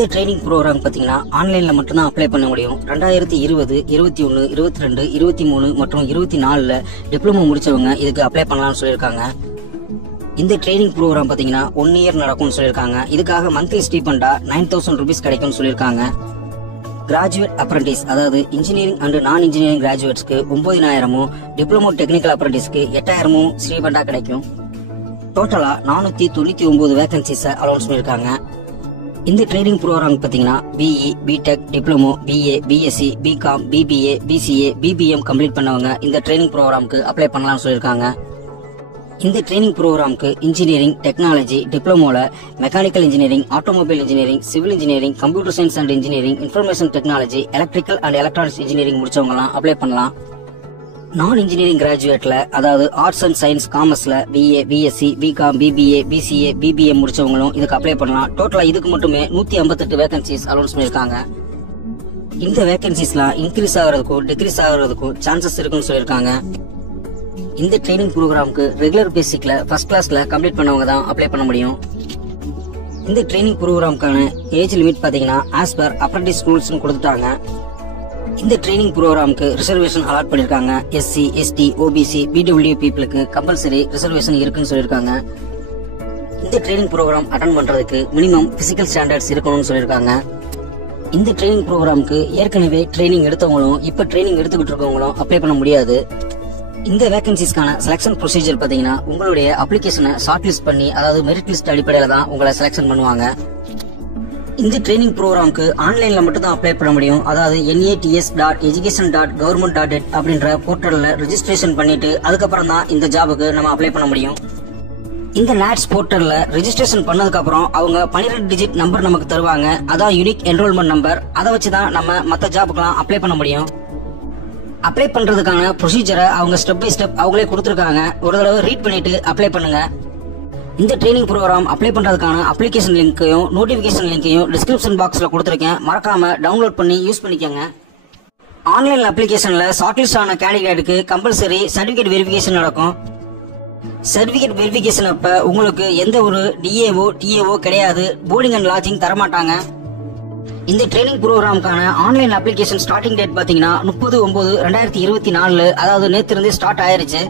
இந்த training program பாத்தீங்கன்னா ஆன்லைன்ல மட்டும் தான் அப்ளை பண்ண முடியும். 2020, 21, 22, 23 மற்றும் 24ல டிப்ளமோ முடிச்சவங்க இதுக்கு அப்ளை பண்ணலாம்னு சொல்லியிருக்காங்க. இந்த ட்ரைனிங் ப்ரோக்ராம் பாத்தீங்கன்னா 1 இயர் நடக்கும்னு சொல்லியிருக்காங்க. இதுக்காக மந்த்லி ஸ்டீபண்டா 9000 ரூபீஸ் கிடைக்கும்னு சொல்லியிருக்காங்க. கிராஜுவேட் அப்ரண்டிஸ் அதாவது இன்ஜினியரிங் அண்ட் நான் இன்ஜினியரிங் கிராஜுவேட்ஸ்க்கு 9000 டிப்ளமோ டெக்னிக்கல் அப்ரண்டிஸ்க்கு 8000 ஸ்டீபண்டா கிடைக்கும். டோட்டலா 499 வேகன்சிஸ் அலௌன்ஸ் பண்ணிருக்காங்க. இந்த ட்ரைனிங் ப்ரோக்ராம் பாத்தீங்கன்னா BE, BTech, diploma, BA, BSc, BCom, BBA, BCA, BBM complete பண்ணவங்க இந்த ட்ரைனிங் ப்ரோக்ராம்க்கு அப்ளை பண்ணலாம்னு சொல்லியிருக்காங்க. இந்த ட்ரைனிங் ப்ரோக்ராம்க்கு இன்ஜினியரிங், டெக்னாலஜி, டிப்ளமோல mechanical engineering, automobile engineering, civil engineering, computer science and engineering, information technology, electrical and electronics engineering முடிச்சவங்கலாம் apply பண்ணலாம். நான் இன்ஜினியரிங் கிராஜுவேட்ல அதாவது ஆர்ட்ஸ் அண்ட் சயின்ஸ் காமர்ஸ்ல BA, BSc, BCom, BBA, BCA, BBM முடிச்சவங்களும் இதுக்கு அப்ளை பண்ணலாம். டோட்டலா இதுக்கு மட்டுமே 158 வேகன்சிஸ் அலௌன்ஸ் பண்ணிருக்காங்க. இந்த வேகன்சிஸ்லாம் இன்க்ரீஸ் ஆகிறதுக்கும் டிக்ரீஸ் ஆகிறதுக்கும் சான்சஸ் இருக்குன்னு சொல்லியிருக்காங்க. இந்த ட்ரைனிங் ப்ரோக்ராம்க்கு ரெகுலர் பேசிக்ல ஃபர்ஸ்ட் கிளாஸ்ல கம்ப்ளீட் பண்ணவங்க தான் அப்ளை பண்ண முடியும். இந்த ட்ரைனிங் ப்ரோக்ராம்க்கான ஏஜ் லிமிட் பாத்தீங்கன்னா ஆஸ் பர் அப்ரண்டிஸ் ரூல்ஸ் கொடுத்துட்டாங்க. இந்த ட்ரைனிங் ப்ரோக்ராம்க்கு ரிசர்வேஷன் அலாட் பண்ணிருக்காங்க. எஸ்சி, எஸ்டி, ஓபிசி, பிடபிள்யூ பீப்புளுக்கு கம்பல்சரி ரிசர்வேஷன் இருக்குன்னு சொல்லியிருக்காங்க. இந்த ட்ரைனிங் ப்ரோக்ராம் அட்டெண்ட் பண்றதுக்கு மினிமம் பிசிக்கல் ஸ்டாண்டர்ட்ஸ் இருக்கணும்னு சொல்லியிருக்காங்க. இந்த ட்ரைனிங் ப்ரோக்ராம்க்கு ஏற்கனவே ட்ரைனிங் எடுத்தவங்களும் இப்ப ட்ரைனிங் எடுத்துக்கிட்டு இருக்கவங்களும் அப்ளை பண்ண முடியாது. இந்த வேகன்சிஸ்க்கான செலக்ஷன் ப்ரொசீஜர் பாத்தீங்கன்னா உங்களுடைய அப்ளிகேஷனை ஷார்ட் லிஸ்ட் பண்ணி அதாவது மெரிட் லிஸ்ட் அடிப்படையில தான் உங்களை செலக்ஷன் பண்ணுவாங்க. இந்த ட்ரைனிங் ப்ரோக்ராம்க்கு ஆன்லைன்ல மட்டும் தான் அப்ளை பண்ண முடியும். அதாவது nats.education.government.in அப்படின்ற போர்ட்டல்ல ரெஜிஸ்ட்ரேஷன் பண்ணிட்டு அதுக்கப்புறம் தான் இந்த ஜாபுக்கு நம்ம அப்ளை பண்ண முடியும். இந்த NATS போர்ட்டல்ல ரெஜிஸ்ட்ரேஷன் பண்ணதுக்கு அப்புறம் அவங்க 12 டிஜிட் நம்பர் நமக்கு தருவாங்க. அதான் யூனிக் என்ரோல்மெண்ட் நம்பர். அதை வச்சுதான் நம்ம மத்த ஜாபுக்கெல்லாம் அப்ளை பண்ண முடியும். அப்ளை பண்றதுக்கான ப்ரொசீஜரை அவங்க ஸ்டெப் பை ஸ்டெப் அவங்களே கொடுத்திருக்காங்க. ஒரு தடவை ரீட் பண்ணிட்டு அப்ளை பண்ணுங்க. இந்த ட்ரைனிங் ப்ரோக்ராம் அப்ளை பண்றதுக்கான அப்ளிகேஷன் லிங்கையும் நோட்டிபிகேஷன் லிங்கையும் டிஸ்கிரிப்ஷன் பாக்ஸ்ல கொடுத்திருக்கேன். மறக்காம டவுன்லோட் பண்ணி யூஸ் பண்ணிக்கோங்க. ஆன்லைன் அப்ளிகேஷன்ல ஷார்ட் லிஸ்ட் ஆன கேண்டிடேட்டுக்கு கம்பல்சரி சர்டிபிகேட் வெரிஃபிகேஷன் நடக்கும். சர்டிபிகேட் வெரிஃபிகேஷன் அப்ப உங்களுக்கு எந்த ஒரு டிஏஓ, டிஏஓ கிடையாது. போர்டிங் அண்ட் லாட்ஜிங் தரமாட்டாங்க. இந்த ட்ரைனிங் ப்ரோக்ராம்க்கான ஆன்லைன் அப்ளிகேஷன் ஸ்டார்டிங் டேட் பாத்தீங்கன்னா 30/9/2024 அதாவது நேத்து இருந்தே ஸ்டார்ட் ஆயிருச்சு.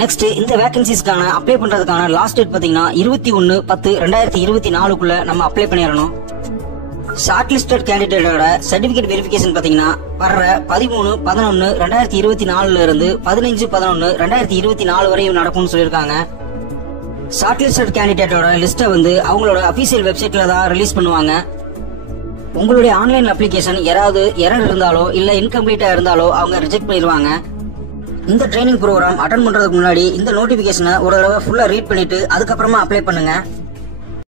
நெக்ஸ்ட் இந்த வேகன்சிஸ்க்கான அப்ளை பண்றதுக்கான லாஸ்ட் டேட் பாத்தீங்கன்னா 21/10/2024 நம்ம அப்ளை பண்ணிடணும். ஷார்ட் லிஸ்டட் கேண்டிடேட்டோட சர்டிபிகேட் வெரிஃபிகேஷன் பாத்தீங்கன்னா வர்ற 13/11/2024 இருந்து 15/11/2024 வரையும் நடக்கும்னு சொல்லியிருக்காங்க. ஷார்ட் லிஸ்டட் கேண்டிடேட்டோட லிஸ்ட்டை அவங்களோட அபிஷியல் வெப்சைட்ல தான் ரிலீஸ் பண்ணுவாங்க. உங்களுடைய ஆன்லைன் அப்ளிகேஷன் யாராவது எரர் இருந்தாலோ இல்ல இன்கம்ப்ளீட்டா இருந்தாலோ அவங்க ரிஜெக்ட் பண்ணிடுவாங்க. இந்த ட்ரைனிங் ப்ரோக்ராம் அட்டெண்ட் பண்றதுக்கு முன்னாடி இந்த நோட்டிபிகேஷனை ஒரு தடவை ஃபுல்லா ரீட் பண்ணிட்டு அதுக்கப்புறமா அப்ளை பண்ணுங்க.